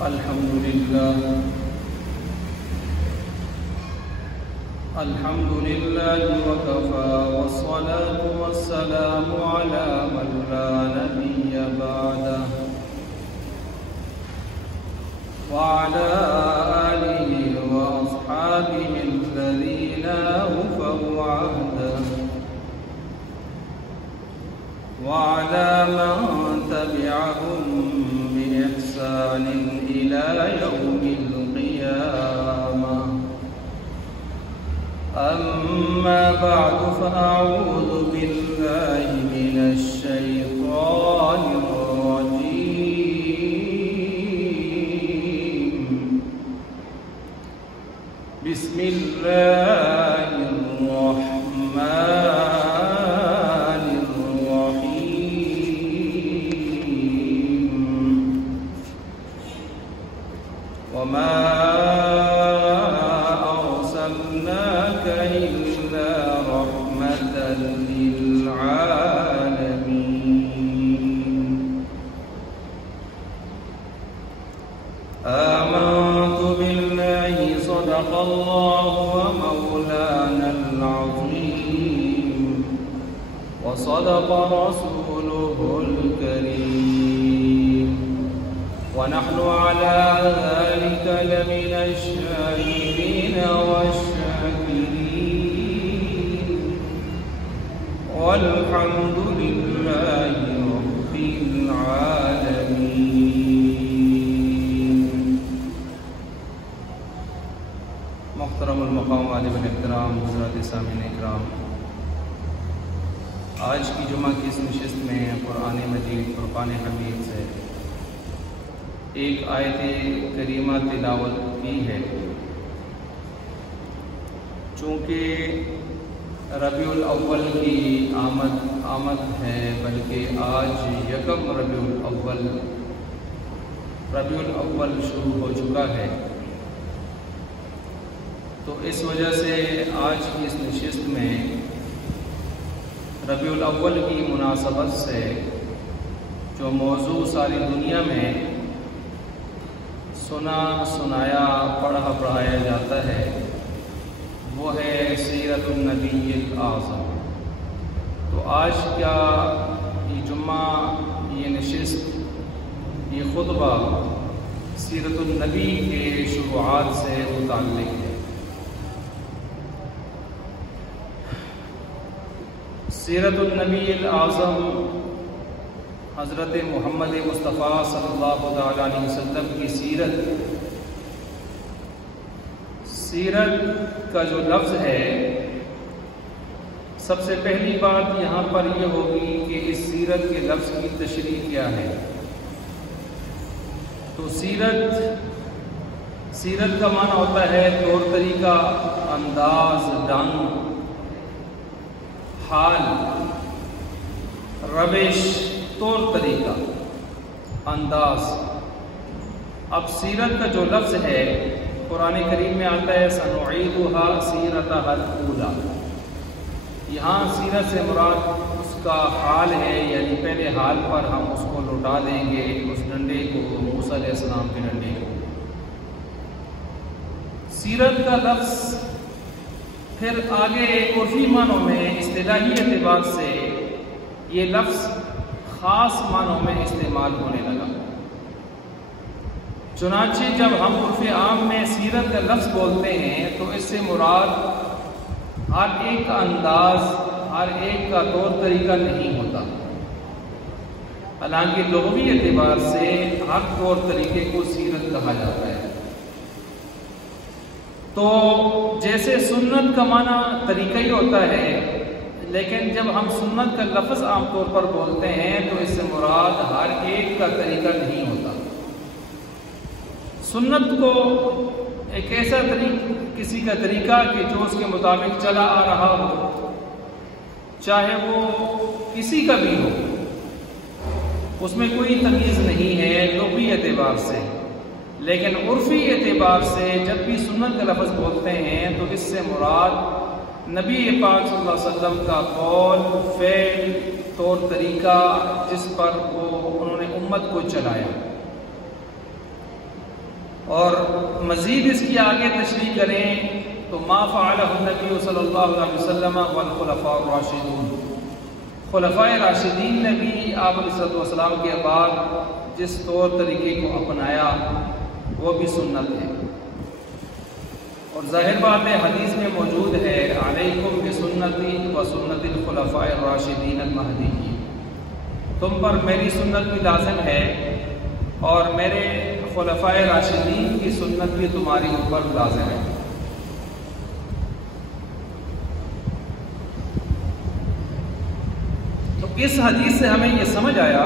الحمد لله وكفى والصلاة والسلام على من لا نبي بعده وعلى آله وأصحابه الذين أوفوا عهده وعلى من تبعهم بإحسان إلى يوم القيامة. أما بعد فأعوذ بالله من الشيطان الرجيم. بسم الله الرحمن الرحيم. وما أرسلناك إلا رحمة للعالمين. آمنت بالله صدق الله ومولانا العظيم وصدق رسوله الكريم ونحن على ذلك لمن الشاهدين والشاكرين والحمد لله رب العالمين. محترم المقام والد الاحترام حضرات سامعین اکرام، آج کی جمعہ کی اس نشست میں قرآن مجید فرقان حمید سے ایک آیت کریمہ تلاوت کی ہے. چونکہ ربیع الاول کی آمد ہے، بلکہ آج یکم ربیع الاول شروع ہو چکا ہے، تو اس وجہ سے آج کی اس نشست میں ربیع الاول کی مناسبت سے جو موضوع ساری دنیا میں سنایا پڑھایا جاتا ہے وہ ہے سیرت النبی الاعظم. تو آج کا یہ جمعہ، یہ نشست، یہ خطبہ سیرت النبی کے شروعات سے متعلق ہے. سیرت النبی الاعظم حضرت محمد مصطفیٰ صلی اللہ علیہ وسلم کی سیرت کا جو لفظ ہے، سب سے پہلی بات یہاں پر یہ ہوگی کہ اس سیرت کے لفظ کی تشریح کیا ہے. تو سیرت کا معنی ہوتا ہے طور طریقہ، انداز، ڈھنگ، حال، روش، طور طریقہ، انداز. اب سیرت کا جو لفظ ہے قرآن کریم میں آتا ہے سنعیدھا سیرتھا الاولیٰ. یہاں سیرت سے مراد اس کا حال ہے، یعنی پہلے حال پر ہم اس کو لوٹا دیں گے، اس ڈنڈے کو، موسیٰ علیہ السلام کے ڈنڈے کو. سیرت کا لفظ پھر آگے عرفی معنوں میں اصطلاحی اعتبار سے یہ لفظ خاص معنوں میں استعمال ہونے لگا. چنانچہ جب ہم عرف عام میں سیرت کا لفظ بولتے ہیں تو اس سے مراد ہر ایک کا انداز، ہر ایک کا طور طریقہ نہیں ہوتا، حالانکہ لغوی اعتبار سے ہر طور طریقے کو سیرت کہا جاتا ہے. تو جیسے سنت کا معنی طریقہ ہی ہوتا ہے، لیکن جب ہم سنت کا لفظ عام طور پر بولتے ہیں تو اس سے مراد ہر ایک کا طریقہ نہیں ہوتا. سنت کو ایک ایسا کسی کا طریقہ کہ جو اس کے مطابق چلا آ رہا ہو، چاہے وہ کسی کا بھی ہو، اس میں کوئی تمیز نہیں ہے لغوی اعتبار سے. لیکن عرفی اعتبار سے جب بھی سنت کا لفظ بولتے ہیں تو اس سے مراد نبی پاک صلی اللہ علیہ وسلم کا قول، فعل، طور طریقہ جس پر انہوں نے امت کو چلایا. اور مزید اس کی آگے تشریح کریں تو ما فعلہ النبی صلی اللہ علیہ وسلم والخلفاء الراشدون، خلفائے راشدین نے بھی آپ علیہ السلام کے بعد جس طور طریقے کو اپنایا وہ بھی سنت ہے۔ اور ظاہر بات ہے حدیث میں موجود ہے علیکم بسنتی و سنت الخلفاء الراشدین المہدیین، تم پر میری سنت بھی لازم ہے اور میرے خلفائے راشدین کی سنت بھی تمہاری اوپر لازم ہے۔ تو اس حدیث سے ہمیں یہ سمجھ آیا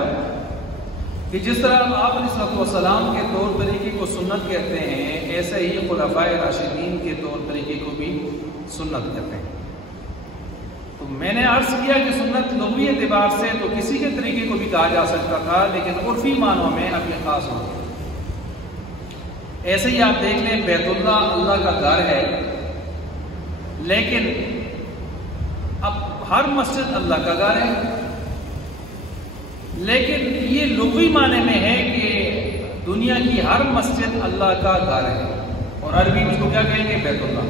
کہ جس طرح آپ علیہ السلام کے طور طریقے کو سنت کہتے ہیں، ایسے ہی خلفائے راشدین کے طور طریقے کو بھی سنت کہتے ہیں۔ تو میں نے عرض کیا کہ سنت لغوی اعتبار سے تو کسی کے طریقے کو بھی کہا جا سکتا تھا، لیکن عرفی معنوں میں اب یہ خاص ہو گیا۔ ایسے ہی آپ دیکھ لیں بیت اللہ اللہ کا گھر ہے، لیکن اب ہر مسجد اللہ کا گھر ہے، لیکن یہ لغوی معنی میں ہے کہ دنیا کی ہر مسجد اللہ کا گھر ہے، اور عربی میں اس کو کیا کہیں گے؟ بیت اللہ۔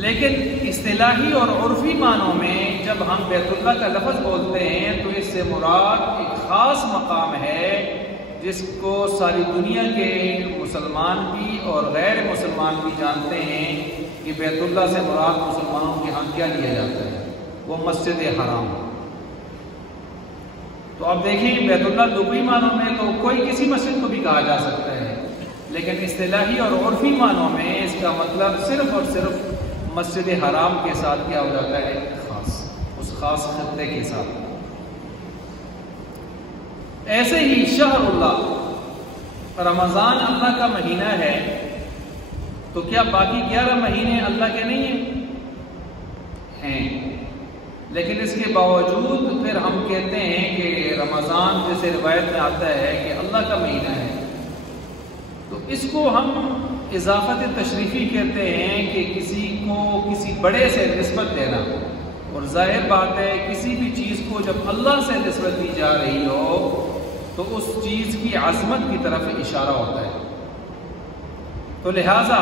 لیکن اصطلاحی اور عرفی معنوں میں جب ہم بیت اللہ کا لفظ بولتے ہیں تو اس سے مراد ایک خاص مقام ہے جس کو ساری دنیا کے مسلمان بھی اور غیر مسلمان بھی جانتے ہیں کہ بیت اللہ سے مراد مسلمانوں کے ہاں کیا لیا جاتا ہے، وہ مسجد حرام۔ تو آپ دیکھیں بیت اللہ لغوی معنوں میں تو کوئی کسی مسجد کو بھی کہا جا سکتا ہے، لیکن اصطلاحی اور عرفی معنوں میں اس کا مطلب صرف اور صرف مسجد حرام کے ساتھ کیا ہو جاتا ہے؟ خاص، اس خاص خطے کے ساتھ۔ ایسے ہی شہر اللہ، رمضان اللہ کا مہینہ ہے، تو کیا باقی 11 مہینے اللہ کے نہیں ہیں؟ لیکن اس کے باوجود پھر ہم کہتے ہیں کہ رمضان جیسے روایت میں آتا ہے کہ اللہ کا مہینہ ہے، تو اس کو ہم اضافت تشریفی کہتے ہیں کہ کسی کو کسی بڑے سے نسبت دینا۔ اور ظاہر بات ہے کسی بھی چیز کو جب اللہ سے نسبت دی جا رہی ہو تو اس چیز کی عظمت کی طرف اشارہ ہوتا ہے۔ تو لہٰذا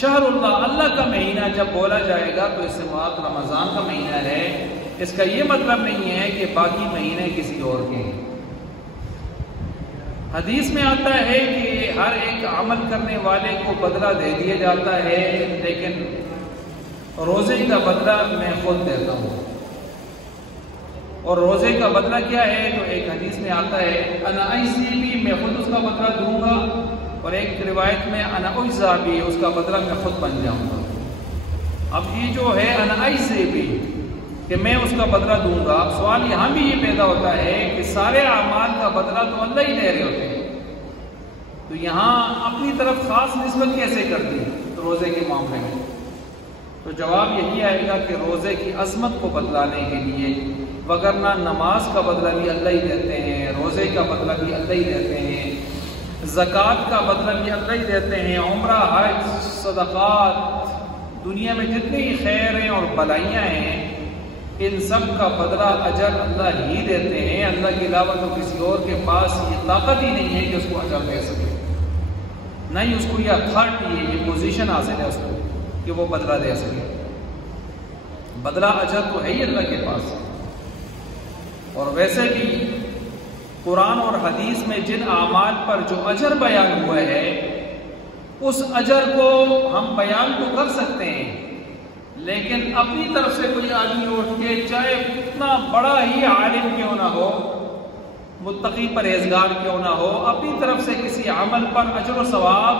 شہر اللہ اللہ کا مہینہ جب بولا جائے گا تو اس سے مراد رمضان کا مہینہ ہے، اس کا یہ مطلب نہیں ہے کہ باقی مہینے کسی اور کے ہیں۔ حدیث میں آتا ہے کہ ہر ایک عمل کرنے والے کو بدلہ دے دیا جاتا ہے، لیکن روزے کا بدلہ میں خود دیتا ہوں۔ اور روزے کا بدلہ کیا ہے؟ تو ایک حدیث میں آتا ہے انا ایسی بھی، میں خود اس کا بدلہ دوں گا، اور ایک روایت میں انا اجزا بھی، اس کا بدلہ میں خود بن جاؤں گا۔ اب یہ جو ہے انا ایسی بھی کہ میں اس کا بدلہ دوں گا، سوال یہاں بھی یہ پیدا ہوتا ہے کہ سارے اعمال کا بدلہ تو اللہ ہی دے رہے ہوتے ہیں، تو یہاں اپنی طرف خاص نسبت کیسے کر دی روزے کے معاملے میں؟ تو جواب یہی آئے گا کہ روزے کی عظمت کو بدلانے کے لیے، وگرنہ نماز کا بدلہ بھی اللہ ہی دیتے ہیں، روزے کا بدلہ بھی اللہ ہی دیتے ہیں، زکوٰۃ کا بدلہ بھی اللہ ہی دیتے ہیں، عمرہ، حج، صدقات، دنیا میں جتنے ہی خیر ہیں اور بلائیاں ہیں ان سب کا بدلہ اجر اللہ ہی دیتے ہیں۔ اللہ کے علاوہ تو کسی اور کے پاس یہ طاقت ہی نہیں ہے کہ اس کو اجر دے سکے، نہ ہی اس کو یہ اتھارٹی ہے، یہ پوزیشن حاصل ہے اس کو کہ وہ بدلہ دے سکے۔ بدلہ اجر تو ہے ہی اللہ کے پاس۔ اور ویسے بھی قرآن اور حدیث میں جن اعمال پر جو اجر بیان ہوا ہے اس اجر کو ہم بیان تو کر سکتے ہیں، لیکن اپنی طرف سے کوئی آدمی اٹھ کے چاہے اتنا بڑا ہی عالم کیوں نہ ہو، متقی پرہیزگار کیوں نہ ہو، اپنی طرف سے کسی عمل پر اجر و ثواب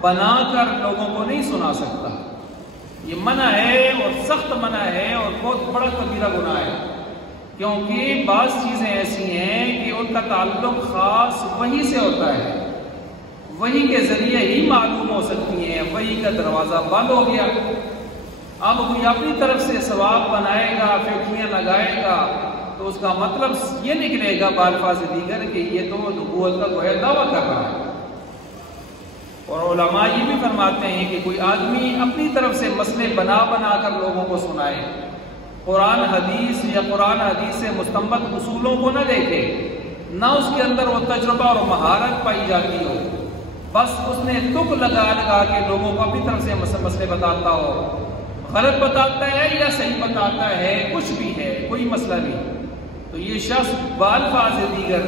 بنا کر لوگوں کو نہیں سنا سکتا۔ یہ منع ہے اور سخت منع ہے اور بہت بڑا کبیرہ گناہ ہے، کیونکہ بعض چیزیں ایسی ہیں کہ ان کا تعلق خاص وحی سے ہوتا ہے، وحی کے ذریعے ہی معلوم ہو سکتی ہیں، وحی کا دروازہ بند ہو گیا۔ اب کوئی اپنی طرف سے ثواب بنائے گا، فیکٹریاں لگائے گا، تو اس کا مطلب یہ نکلے گا بالفاظ دیگر کہ یہ تو نبوت کا گویا دعویٰ کر رہا ہے۔ اور علماء یہ بھی فرماتے ہیں کہ کوئی آدمی اپنی طرف سے مسئلے بنا بنا کر لوگوں کو سنائے، قرآن حدیث یا قرآن حدیث سے مستنبط اصولوں کو نہ دیکھے، نہ اس کے اندر وہ تجربہ اور مہارت پائی جاتی ہو، بس اس نے تک لگا لگا کے لوگوں کو اپنی طرف سے مسئلے بتاتا ہو، غلط بتاتا ہے یا صحیح بتاتا ہے، کچھ بھی ہے، کوئی مسئلہ نہیں، تو یہ شخص بالفاظ دیگر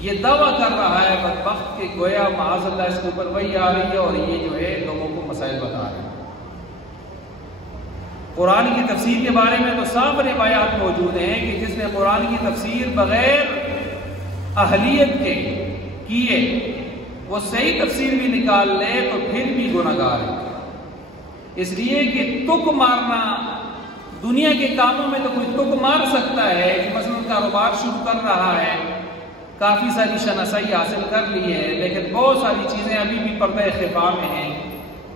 یہ دعویٰ کر رہا ہے بدبخت کہ گویا معاذ اللہ اس کے اوپر وہی آ رہی ہے اور یہ جو ہے لوگوں کو مسائل بتا رہے ہیں۔ قرآن کی تفسیر کے بارے میں تو صاف روایات موجود ہیں کہ جس نے قرآن کی تفسیر بغیر اہلیت کے کیے وہ صحیح تفسیر بھی نکال لے تو پھر بھی گناہگار ہے، اس لیے کہ تک مارنا، دنیا کے کاموں میں تو کوئی تک مار سکتا ہے کہ مثلا کاروبار شروع کر رہا ہے، کافی ساری شناسائی حاصل کر لی ہے، لیکن بہت ساری چیزیں ابھی بھی پردہ خفا میں ہیں،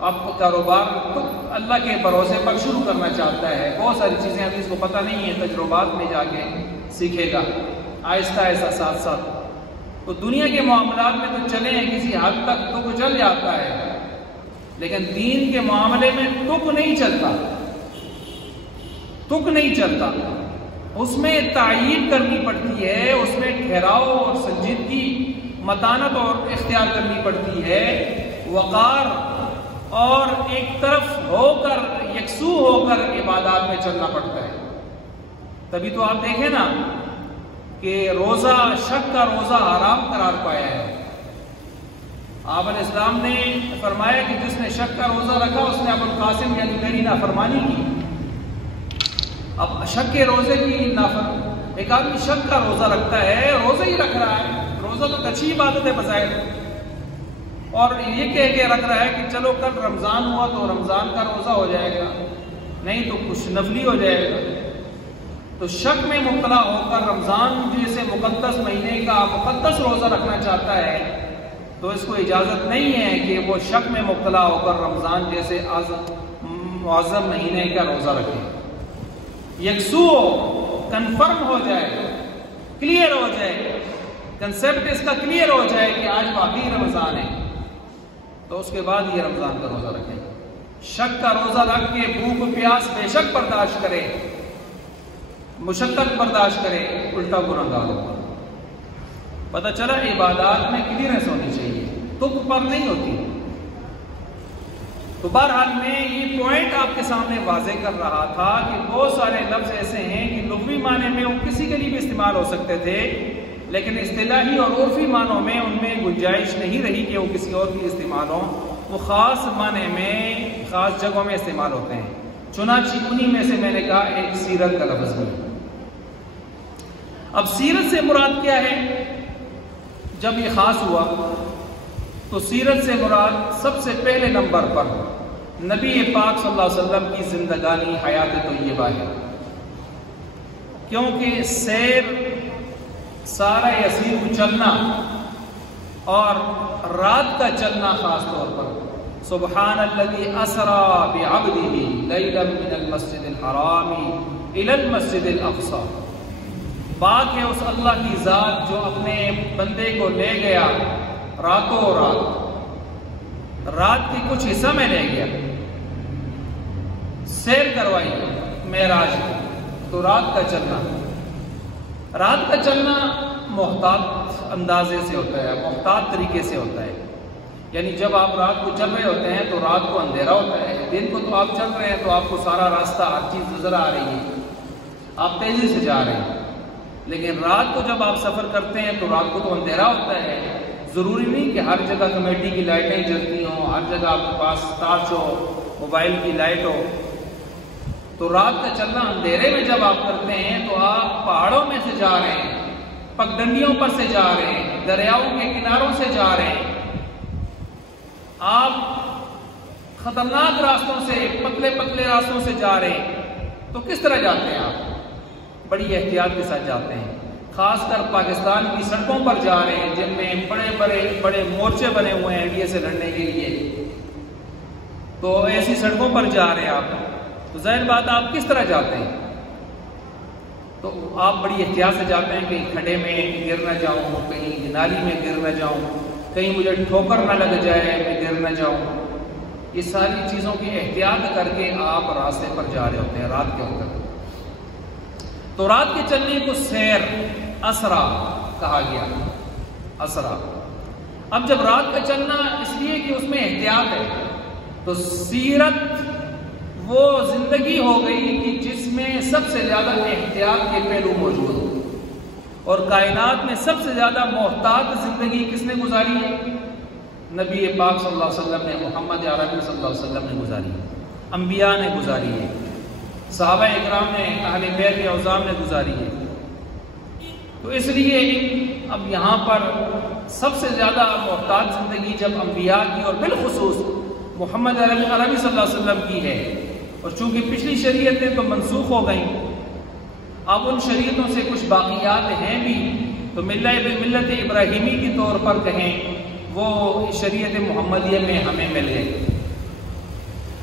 اب کاروبار تو اللہ کے بھروسے پر شروع کرنا چاہتا ہے، بہت ساری چیزیں ابھی اس کو پتہ نہیں ہے، تجربات میں جا کے سیکھے گا آہستہ آہستہ ساتھ ساتھ۔ تو دنیا کے معاملات میں تو چلے ہیں کسی حد تک تو چل جاتا ہے، لیکن دین کے معاملے میں تک نہیں چلتا، تک نہیں چلتا، اس میں تعیین کرنی پڑتی ہے، اس میں ٹھہراؤ اور سنجیدگی، متانت اور اختیار کرنی پڑتی ہے، وقار اور ایک طرف ہو کر یکسو ہو کر عبادات میں چلنا پڑتا ہے۔ تبھی تو آپ دیکھیں نا کہ روزہ، شک کا روزہ حرام قرار پایا ہے۔ آپ علیہ السلام نے فرمایا کہ جس نے شک کا روزہ رکھا اس نے ابو القاسم یعنی میری نافرمانی کی۔ اب شک کے روزے کی ایک آدمی شک کا روزہ رکھتا ہے، روزہ ہی رکھ رہا ہے، روزہ تو اچھی عبادت ہے بظاہر، اور یہ کہہ کے رکھ رہا ہے کہ چلو کل رمضان ہوا تو رمضان کا روزہ ہو جائے گا، نہیں تو کچھ نفلی ہو جائے گا۔ تو شک میں مبتلا ہو کر رمضان جیسے مقدس مہینے کا مقدس روزہ رکھنا چاہتا ہے تو اس کو اجازت نہیں ہے کہ وہ شک میں مبتلا ہو کر رمضان جیسے معظم مہینے کا روزہ رکھے۔ یکسو کنفرم ہو جائے، کلیئر ہو جائے، کنسیپٹ اس کا کلیئر ہو جائے کہ آج واقعی رمضان ہے، تو اس کے بعد یہ رمضان کا روزہ رکھے۔ شک کا روزہ رکھ کے بھوک پیاس بے شک برداشت کرے، مشقت برداشت کرے، الٹا گناہگار ہوگا۔ پتہ چلا عبادات میں کلیئرنس ہونی چاہیے، تک پر نہیں ہوتی۔ تو بہرحال میں یہ پوائنٹ آپ کے سامنے واضح کر رہا تھا کہ بہت سارے لفظ ایسے ہیں کہ لغوی معنی میں وہ کسی کے لیے بھی استعمال ہو سکتے تھے، لیکن اصطلاحی اور عرفی معنوں میں ان میں گنجائش نہیں رہی کہ وہ کسی اور کی استعمال ہوں، وہ خاص معنی میں خاص جگہوں میں استعمال ہوتے ہیں۔ چنانچہ انہی میں سے میں نے کہا ایک سیرت کا لفظ بھی۔ اب سیرت سے مراد کیا ہے؟ جب یہ خاص ہوا تو سیرت سے مراد سب سے پہلے نمبر پر نبی پاک صلی اللہ علیہ وسلم کی زندگانی حیات طیبہ ہے، کیونکہ سیر، سارا یسیر چلنا اور رات کا چلنا خاص طور پر، سبحان الذی اسری بعبدہ لیلا من المسجد الحرام الی المسجد الاقصی، پاک ہے اس اللہ کی ذات جو اپنے بندے کو لے گیا راتوں رات، رات کے کچھ حصہ میں لے گیا، سیر کروائی معراج کی، تو رات کا چلنا، رات کا چلنا محتاط اندازے سے ہوتا ہے، محتاط طریقے سے ہوتا ہے، یعنی جب آپ رات کو چل رہے ہوتے ہیں تو رات کو اندھیرا ہوتا ہے، دن کو تو آپ چل رہے ہیں تو آپ کو سارا راستہ ہر چیز نظر آ رہی ہے، آپ تیزی سے جا رہے ہیں، لیکن رات کو جب آپ سفر کرتے ہیں تو رات کو تو اندھیرا ہوتا ہے، ضروری نہیں کہ ہر جگہ کمیٹی کی لائٹیں جلتی ہوں، ہر جگہ آپ کے پاس ٹارچ ہو، موبائل کی لائٹ ہو، تو رات کا چلنا اندھیرے میں جب آپ کرتے ہیں تو آپ پہاڑوں میں سے جا رہے ہیں، پگڈنڈیوں پر سے جا رہے ہیں، دریاؤں کے کناروں سے جا رہے ہیں، آپ خطرناک راستوں سے، پتلے پتلے راستوں سے جا رہے ہیں، تو کس طرح جاتے ہیں آپ؟ بڑی احتیاط کے ساتھ جاتے ہیں، خاص کر پاکستان کی سڑکوں پر جا رہے ہیں جن میں بڑے مورچے بنے ہوئے ہیں انڈیا سے لڑنے کے لیے، تو ایسی سڑکوں پر جا رہے ہیں آپ، تو ظاہر بات آپ کس طرح جاتے ہیں؟ تو آپ بڑی احتیاط سے جاتے ہیں، کہیں کھڈے میں گر نہ جاؤں، کہیں نالی میں گر نہ جاؤں، کہیں مجھے ٹھوکر نہ لگ جائے میں گر نہ جاؤں، یہ ساری چیزوں کی احتیاط کر کے آپ راستے پر جا رہے ہوتے ہیں رات کے وقت۔ تو رات کے چلنے کو سیر، اسرا کہا گیا اسرا۔ اب جب رات کا چلنا اس لیے کہ اس میں احتیاط ہے، تو سیرت وہ زندگی ہو گئی کہ جس میں سب سے زیادہ احتیاط کے پہلو موجود ہو، اور کائنات میں سب سے زیادہ محتاط زندگی کس نے گزاری ہے؟ نبی پاک صلی اللہ علیہ وسلم نے، محمد عربی صلی اللہ علیہ وسلم نے گزاری ہے، انبیاء نے گزاری ہے، صحابہ اکرام نے، اہل بیت عظام نے گزاری ہے۔ تو اس لیے اب یہاں پر سب سے زیادہ محتاط زندگی جب انبیاء کی اور بالخصوص محمد عربی صلی اللہ علیہ وسلم کی ہے، اور چونکہ پچھلی شریعتیں تو منسوخ ہو گئیں، اب ان شریعتوں سے کچھ باقیات ہیں بھی، تو ملت ابراہیمی کے طور پر کہیں وہ شریعت محمدیہ میں ہمیں مل گئے۔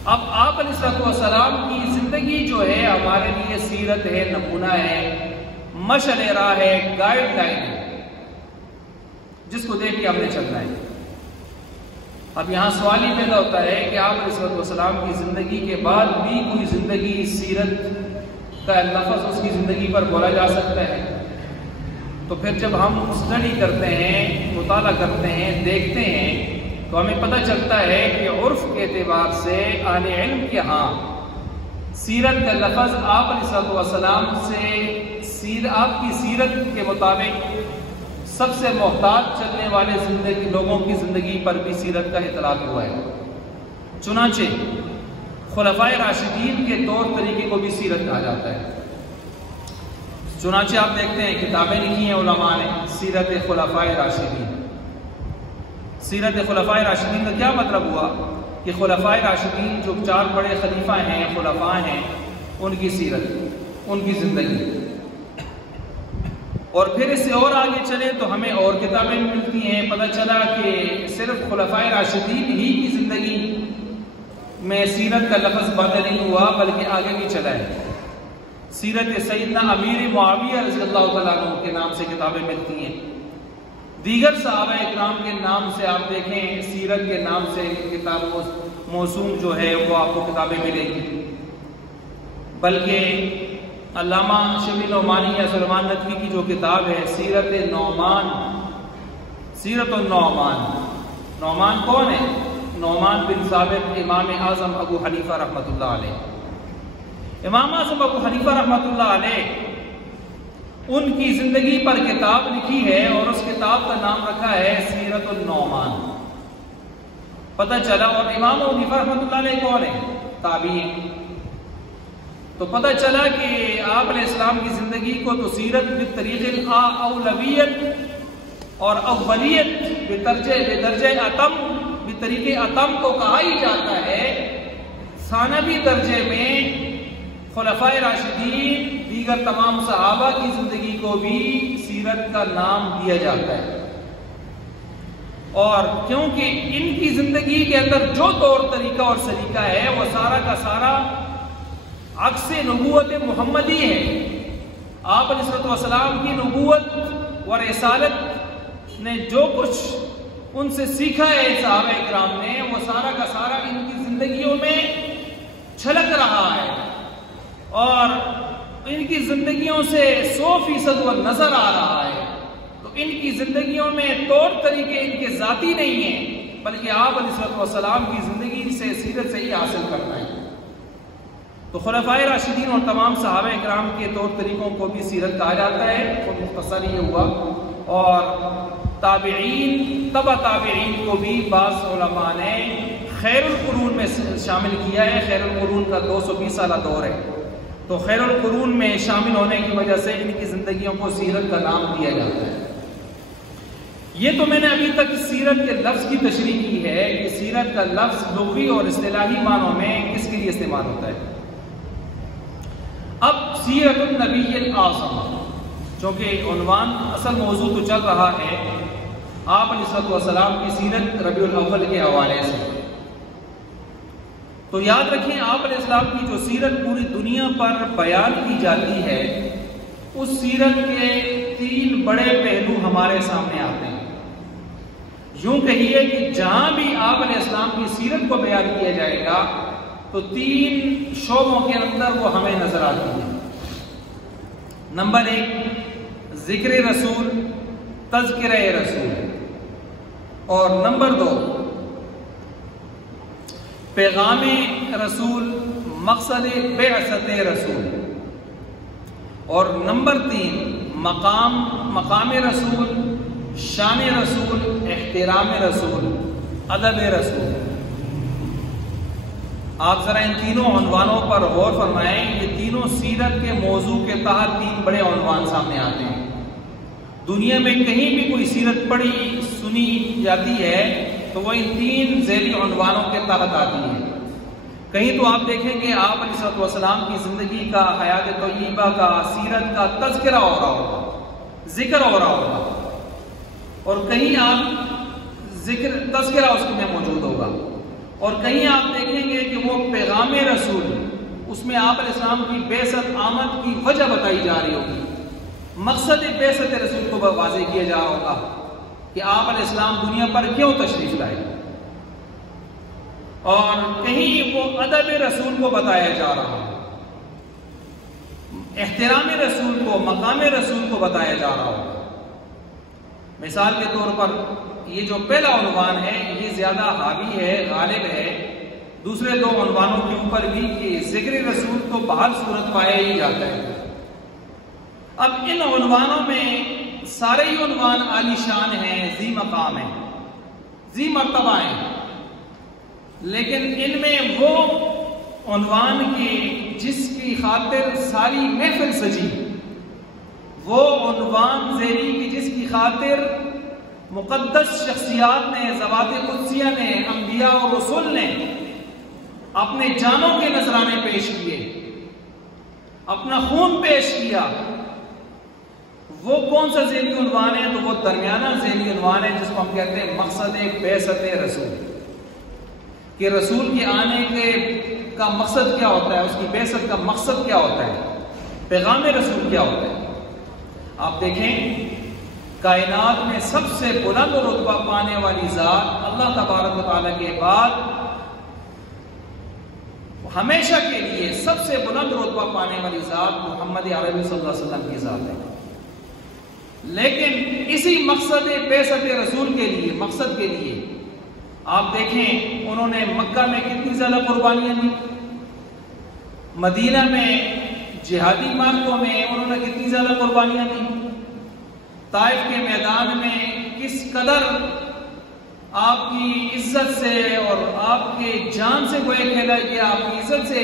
اب آپ علیہ السلام کی زندگی جو ہے ہمارے لیے سیرت ہے، نمونہ ہے، مشعل راہ ہے، گائیڈ لائن ہے، جس کو دیکھ کے ہم نے چلنا ہے۔ اب یہاں سوال یہ پیدا ہوتا ہے کہ آپ علیہ السلام کی زندگی کے بعد بھی کوئی زندگی سیرت کا لفظ اس کی زندگی پر بولا جا سکتا ہے؟ تو پھر جب ہم اسٹڈی کرتے ہیں، مطالعہ کرتے ہیں، دیکھتے ہیں، تو ہمیں پتہ چلتا ہے کہ عرف کے اعتبار سے اہل علم کے ہاں سیرت کا لفظ آپ علیہ السلام سے آپ کی سیرت کے مطابق سب سے محتاط چلنے والے لوگوں کی زندگی پر بھی سیرت کا اطلاق ہوا ہے۔ چنانچہ خلفائے راشدین کے طور طریقے کو بھی سیرت کہا جاتا ہے۔ چنانچہ آپ دیکھتے ہیں کتابیں لکھی ہیں علماء نے، سیرت خلفائے راشدین۔ سیرت خلفائے راشدین کا کیا مطلب ہوا؟ کہ خلفائے راشدین جو 4 بڑے خلیفہ ہیں، خلفاء ہیں، ان کی سیرت، ان کی زندگی۔ اور پھر اس سے اور آگے چلے تو ہمیں اور کتابیں ملتی ہیں، پتہ چلا کہ صرف خلفائے راشدین ہی کی زندگی میں سیرت کا لفظ بند نہیں ہوا، بلکہ آگے بھی چلا ہے۔ سیرت سیدنا امیر معاویہ رضی اللہ تعالیٰ عنہ کے نام سے کتابیں ملتی ہیں، دیگر صحابہ اکرام کے نام سے آپ دیکھیں، سیرت کے نام سے کتاب موسوم جو ہے وہ آپ کو کتابیں ملیں گی۔ بلکہ علامہ شبلی نعمانی یا سلیمان ندوی کی جو کتاب ہے سیرت نعمان، سیرت النعمان، نعمان کون ہے؟ نعمان بن ثابت امام اعظم ابو حنیفہ رحمۃ اللہ علیہ۔ امام اعظم ابو حنیفہ رحمۃ اللہ علیہ ان کی زندگی پر کتاب لکھی ہے، اور اس کتاب کا نام رکھا ہے سیرت النعمان۔ پتہ چلا، اور امام ابو حنیفہ رحمۃ اللہ علیہ کون ہے؟ تابعی۔ تو پتہ چلا کہ آپ علیہ السلام کی زندگی کو تو سیرت بطریق اولویت اور اولیت بدرجہ اتم، بطریق اتم کو کہا ہی جاتا ہے۔ ثانوی درجے میں خلفائے راشدین، دیگر تمام صحابہ کی زندگی کو بھی سیرت کا نام دیا جاتا ہے، اور کیونکہ ان کی زندگی کے اندر جو طور طریقہ اور سلیقہ ہے وہ سارا کا سارا عکس نبوت محمدی ہے۔ آپ علیہ السلام کی نبوت و رسالت نے جو کچھ ان سے سیکھا ہے صحابہ اکرام نے، وہ سارا کا سارا ان کی زندگیوں میں چھلک رہا ہے، اور ان کی زندگیوں سے 100% وہ نظر آ رہا ہے۔ تو ان کی زندگیوں میں طور طریقے ان کے ذاتی نہیں ہیں، بلکہ آپ علیہ السلام کی زندگی سے، سیرت سے ہی حاصل کرنا ہے۔ تو خلفائے راشدین اور تمام صحابہ اکرام کے طور طریقوں کو بھی سیرت کہا جاتا ہے، اور مختصر یہ ہوا۔ اور تابعین، تبع تابعین کو بھی بعض علماء نے خیر القرون میں شامل کیا ہے۔ خیر القرون کا 220 سالہ دور ہے، تو خیر القرون میں شامل ہونے کی وجہ سے ان کی زندگیوں کو سیرت کا نام دیا جاتا ہے۔ یہ تو میں نے ابھی تک سیرت کے لفظ کی تشریح کی ہے کہ سیرت کا لفظ لغوی اور اصطلاحی معنوں میں کس کے لیے استعمال ہوتا ہے۔ اب سیرت النبی الاعظم، چونکہ عنوان اصل موضوع تو چل رہا ہے آپ علیہ السلام کی سیرت ربیع الاول کے حوالے سے، تو یاد رکھیں آپ علیہ السلام کی جو سیرت پوری دنیا پر بیان کی جاتی ہے، اس سیرت کے 3 بڑے پہلو ہمارے سامنے آتے ہیں۔ یوں کہیے کہ جہاں بھی آپ علیہ السلام کی سیرت کو بیان کیا جائے گا تو 3 شعبوں کے اندر وہ ہمیں نظر آتی ہے۔ نمبر 1 ذکر رسول، تذکرہ رسول، اور نمبر 2 پیغام رسول، مقصد بعثت رسول، اور نمبر 3 مقام رسول، شان رسول، احترام رسول، ادب رسول۔ آپ ذرا ان تینوں عنوانوں پر غور فرمائیں۔ یہ تینوں سیرت کے موضوع کے تحت 3 بڑے عنوان سامنے آتے ہیں۔ دنیا میں کہیں بھی کوئی سیرت پڑھی سنی جاتی ہے تو وہ ان 3 ذیلی عنوانوں کے تحت آتی ہے۔ کہیں تو آپ دیکھیں کہ آپ علیہ السلام کی زندگی کا، حیات طیبہ کا، سیرت کا تذکرہ ہو رہا ہوگا، ذکر ہو رہا ہوگا، اور کہیں آپ تذکرہ اس میں موجود ہوگا، اور کہیں آپ دیکھیں گے کہ وہ پیغام رسول، اس میں آپ علیہ السلام کی بعثت آمد کی وجہ بتائی جا رہی ہوگی، مقصد بعثت رسول کو واضح کیا جا رہا ہوگا کہ آپ علیہ السلام دنیا پر کیوں تشریف لائے، اور کہیں وہ ادب رسول کو بتایا جا رہا ہے، احترام رسول کو، مقام رسول کو بتایا جا رہا ہوگا۔ مثال کے طور پر یہ جو پہلا عنوان ہے یہ زیادہ حاوی ہے، غالب ہے دوسرے 2 عنوانوں کے اوپر بھی، کہ ذکر رسول تو بہر صورت پایا ہی جاتا ہے۔ اب ان عنوانوں میں سارے ہی عنوان عالی شان ہیں، ذی مقام ہیں، ذی مرتبہ ہیں، لیکن ان میں وہ عنوان کی جس کی خاطر ساری محفل سجی، وہ عنوان ذیلی کی جس کی خاطر مقدس شخصیات نے، ذوات قدسیہ نے، انبیاء اور رسول نے اپنے جانوں کے نذرانے پیش کیے، اپنا خون پیش کیا، وہ کون سا ذیلی عنوان ہے؟ تو وہ درمیانہ ذیلی عنوان ہے جس کو ہم کہتے ہیں مقصد بعثت رسول، کہ رسول کے آنے کا مقصد کیا ہوتا ہے، اس کی بعثت کا مقصد کیا ہوتا ہے، پیغام رسول کیا ہوتا ہے۔ آپ دیکھیں کائنات میں سب سے بلند رتبہ پانے والی ذات اللہ تبارک و تعالیٰ کے بعد ہمیشہ کے لیے سب سے بلند رتبہ پانے والی ذات محمد عربی صلی اللہ علیہ وسلم کی ذات ہے، لیکن اسی مقصد بعثت رسول کے لیے، مقصد کے لیے آپ دیکھیں انہوں نے مکہ میں کتنی زیادہ قربانیاں دی، مدینہ میں جہادی مارکوں میں انہوں نے کتنی زیادہ قربانیاں دی، طائف کے میدان میں کس قدر آپ کی عزت سے اور آپ کے جان سے گویا کھیلا گیا، آپ کی عزت سے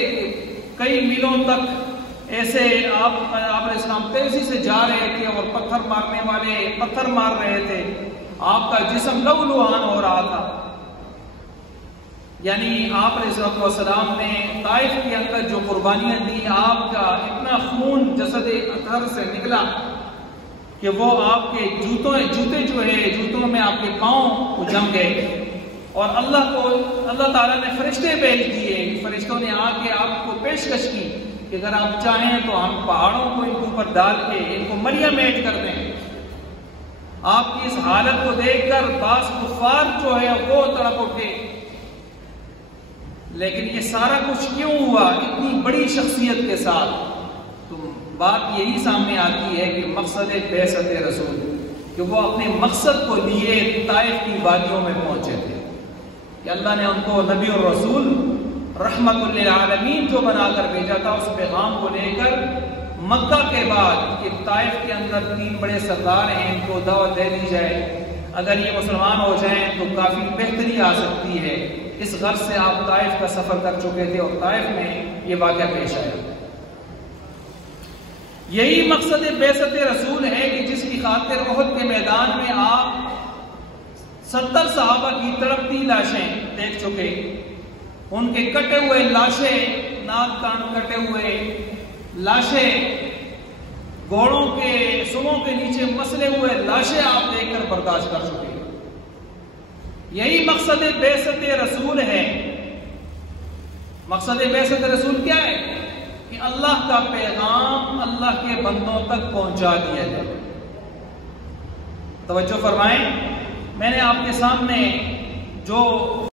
کئی میلوں تک ایسے آپ علیہ السلام تیزی سے جا رہے تھے اور پتھر مارنے والے پتھر مار رہے تھے، آپ کا جسم لہولہان ہو رہا تھا۔ یعنی آپ علیہ السلام نے طائف کے اندر جو قربانیاں دی، آپ کا اتنا خون جسد اطہر سے نکلا کہ وہ آپ کے جوتے جو ہے جوتوں میں آپ کے پاؤں جم گئے، اور اللہ تعالیٰ نے فرشتے بھیج دیے، فرشتوں نے آ کے آپ کو پیشکش کی کہ اگر آپ چاہیں تو ہم پہاڑوں کو ان کے اوپر ڈال کے ان کو مریم ایڈ کر دیں۔ آپ کی اس حالت کو دیکھ کر بعض کفار جو ہے وہ تڑپ اٹھے، لیکن یہ سارا کچھ کیوں ہوا اتنی بڑی شخصیت کے ساتھ؟ تو بات یہی سامنے آتی ہے کہ مقصد بعثت رسول، کہ وہ اپنے مقصد کو لیے طائف کی وادیوں میں پہنچے تھے، کہ اللہ نے ان کو نبی اور رسول رحمت للعالمین جو بنا کر بھیجا تھا، اس پیغام کو لے کر مکہ کے بعد کہ طائف کے اندر 3 بڑے سردار ہیں، ان کو دعوت دے دی جائے، اگر یہ مسلمان ہو جائیں تو کافی بہتری آ سکتی ہے۔ اس غرض سے آپ طائف کا سفر کر چکے تھے اور طائف میں یہ واقعہ پیش آیا۔ یہی مقصد بعثت رسول ہے کہ جس کی خاطر احد کے میدان میں آپ 70 صحابہ کی تڑپتی لاشیں دیکھ چکے، ان کے کٹے ہوئے لاشیں، ناک کان کٹے ہوئے لاشیں، گھوڑوں کے سروں کے نیچے مسلے ہوئے لاشیں آپ دیکھ کر برداشت کر چکے۔ یہی مقصد بعثت رسول ہے۔ مقصد بعثت رسول کیا ہے؟ کہ اللہ کا پیغام اللہ کے بندوں تک پہنچا دیا جائے۔ توجہ فرمائیں، میں نے آپ کے سامنے جو